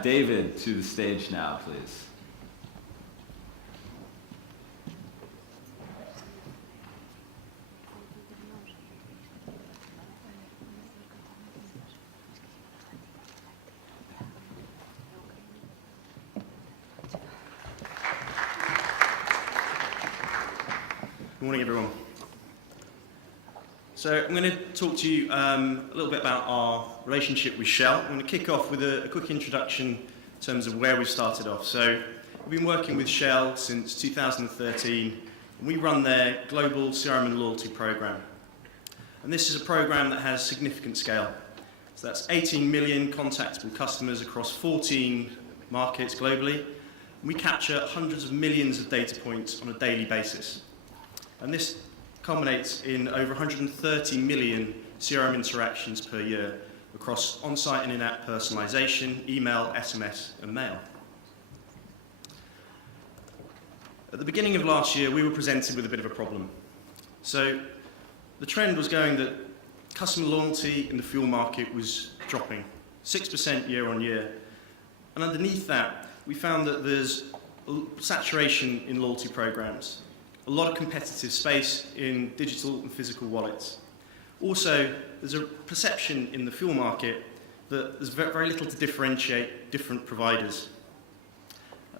have David to the stage now, please. Good morning, everyone. So I'm going to talk to you a little bit about our relationship with Shell. I'm going to kick off with a quick introduction in terms of where we've started off. So we've been working with Shell since 2013, and we run their global CRM and loyalty program. And this is a program that has significant scale. So that's 18 million contactable customers across 14 markets globally. And we capture hundreds of millions of data points on a daily basis. And this culminates in over 130 million CRM interactions per year across on-site and in-app personalization, email, SMS, and mail. At the beginning of last year, we were presented with a bit of a problem. So the trend was going that customer loyalty in the fuel market was dropping, 6% year on year. And underneath that, we found that there's saturation in loyalty programs. A lot of competitive space in digital and physical wallets. Also, there's a perception in the fuel market that there's very little to differentiate different providers.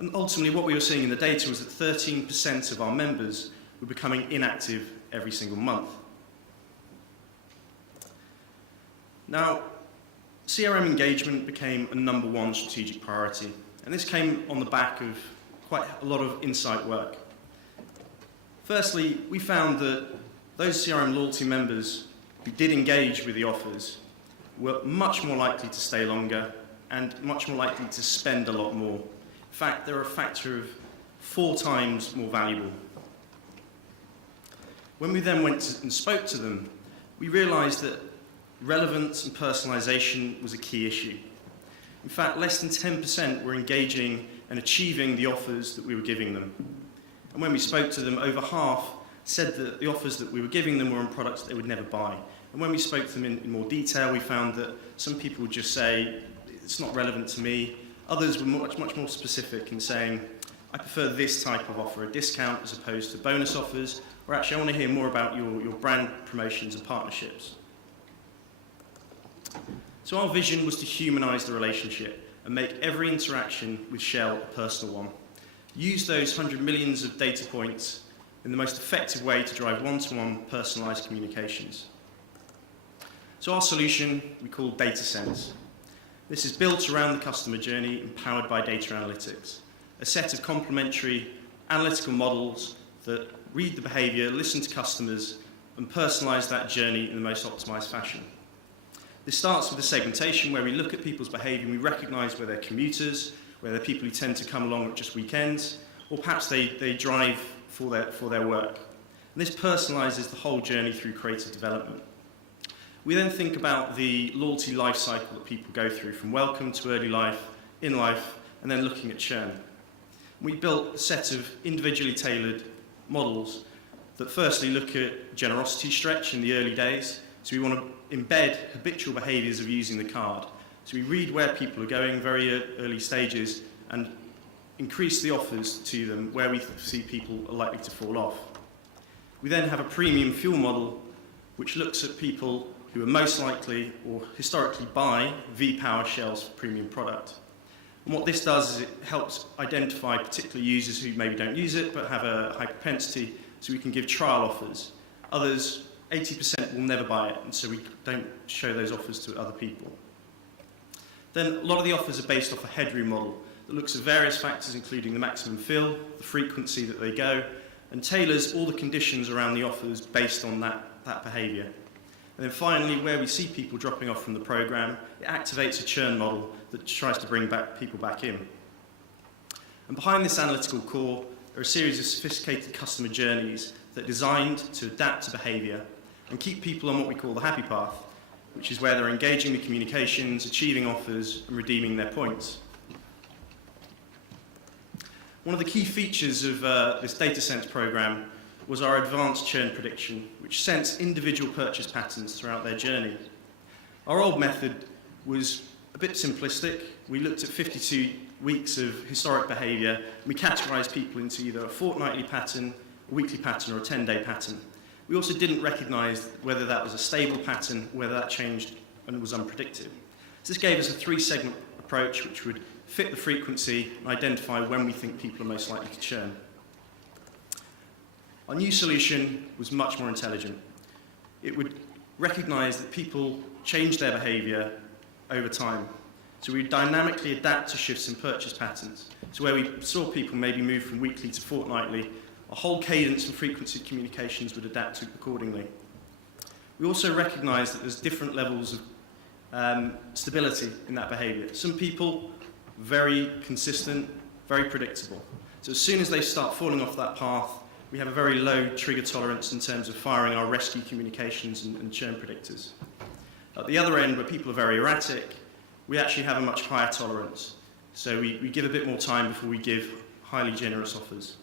And ultimately, what we were seeing in the data was that 13% of our members were becoming inactive every single month. Now, CRM engagement became a #1 strategic priority, and this came on the back of quite a lot of insight work. Firstly, we found that those CRM loyalty members who did engage with the offers were much more likely to stay longer and much more likely to spend a lot more. In fact, they're a factor of 4 times more valuable. When we then went and spoke to them, we realized that relevance and personalization was a key issue. In fact, less than 10% were engaging and achieving the offers that we were giving them. And when we spoke to them, over half said that the offers that we were giving them were on products that they would never buy. And when we spoke to them in more detail, we found that some people would just say, it's not relevant to me. Others were much more specific in saying, I prefer this type of offer, a discount as opposed to bonus offers, or actually I want to hear more about your brand promotions and partnerships. So our vision was to humanize the relationship and make every interaction with Shell a personal one. Use those 100 millions of data points in the most effective way to drive one-to-one personalized communications. So our solution we call DataSense. This is built around the customer journey and powered by data analytics, a set of complementary analytical models that read the behavior, listen to customers, and personalize that journey in the most optimized fashion. This starts with the segmentation where we look at people's behavior and we recognize where they're commuters, where they're people who tend to come along at just weekends, or perhaps they drive for their work. And this personalizes the whole journey through creative development. We then think about the loyalty life cycle that people go through, from welcome to early life, in life, and then looking at churn. We built a set of individually tailored models that firstly look at generosity stretch in the early days. So we want to embed habitual behaviors of using the card. So we read where people are going very early stages and increase the offers to them where we see people are likely to fall off. We then have a premium fuel model which looks at people who are most likely or historically buy V-Power Shell's premium product. And what this does is it helps identify particular users who maybe don't use it but have a high propensity, so we can give trial offers. Others, 80% will never buy it, and so we don't show those offers to other people. Then a lot of the offers are based off a headroom model that looks at various factors including the maximum fill, the frequency that they go, and tailors all the conditions around the offers based on that behaviour. And then finally, where we see people dropping off from the programme, it activates a churn model that tries to bring people back in. And behind this analytical core are a series of sophisticated customer journeys that are designed to adapt to behaviour and keep people on what we call the happy path, which is where they're engaging with communications, achieving offers, and redeeming their points. One of the key features of this DataSense program was our advanced churn prediction, which sensed individual purchase patterns throughout their journey. Our old method was a bit simplistic. We looked at 52 weeks of historic behaviour, and we categorised people into either a fortnightly pattern, a weekly pattern, or a 10-day pattern. We also didn't recognise whether that was a stable pattern, whether that changed and was unpredicted. So this gave us a 3-segment approach which would fit the frequency and identify when we think people are most likely to churn. Our new solution was much more intelligent. It would recognise that people change their behaviour over time. So we dynamically adapt to shifts in purchase patterns. So where we saw people maybe move from weekly to fortnightly, a whole cadence and frequency of communications would adapt to accordingly. We also recognise that there's different levels of stability in that behaviour. Some people, very consistent, very predictable. So as soon as they start falling off that path, we have a very low trigger tolerance in terms of firing our rescue communications and churn predictors. At the other end, where people are very erratic, we actually have a much higher tolerance. So we give a bit more time before we give highly generous offers.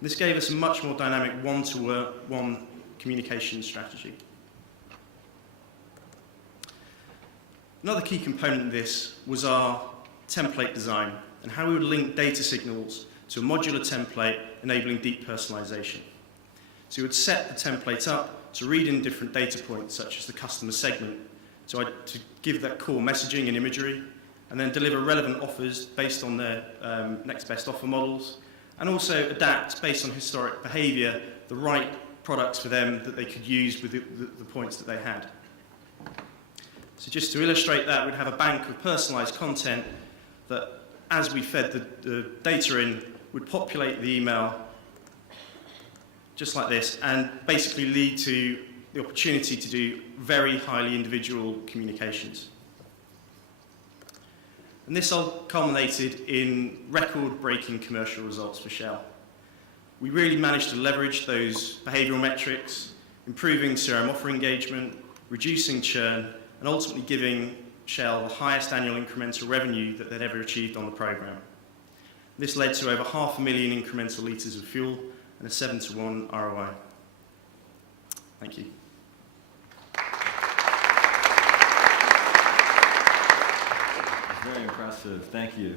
This gave us a much more dynamic one-to-one communication strategy. Another key component of this was our template design and how we would link data signals to a modular template enabling deep personalization. So we would set the template up to read in different data points such as the customer segment to give that core messaging and imagery, and then deliver relevant offers based on their next best offer models, and also adapt based on historic behaviour the right products for them that they could use with the points that they had. So just to illustrate that, we'd have a bank of personalised content that, as we fed the data in, would populate the email just like this and basically lead to the opportunity to do very highly individual communications. And this all culminated in record-breaking commercial results for Shell. We really managed to leverage those behavioural metrics, improving CRM offer engagement, reducing churn, and ultimately giving Shell the highest annual incremental revenue that they'd ever achieved on the programme. This led to over 500,000 incremental litres of fuel and a 7-to-1 ROI. Thank you. Very impressive, thank you.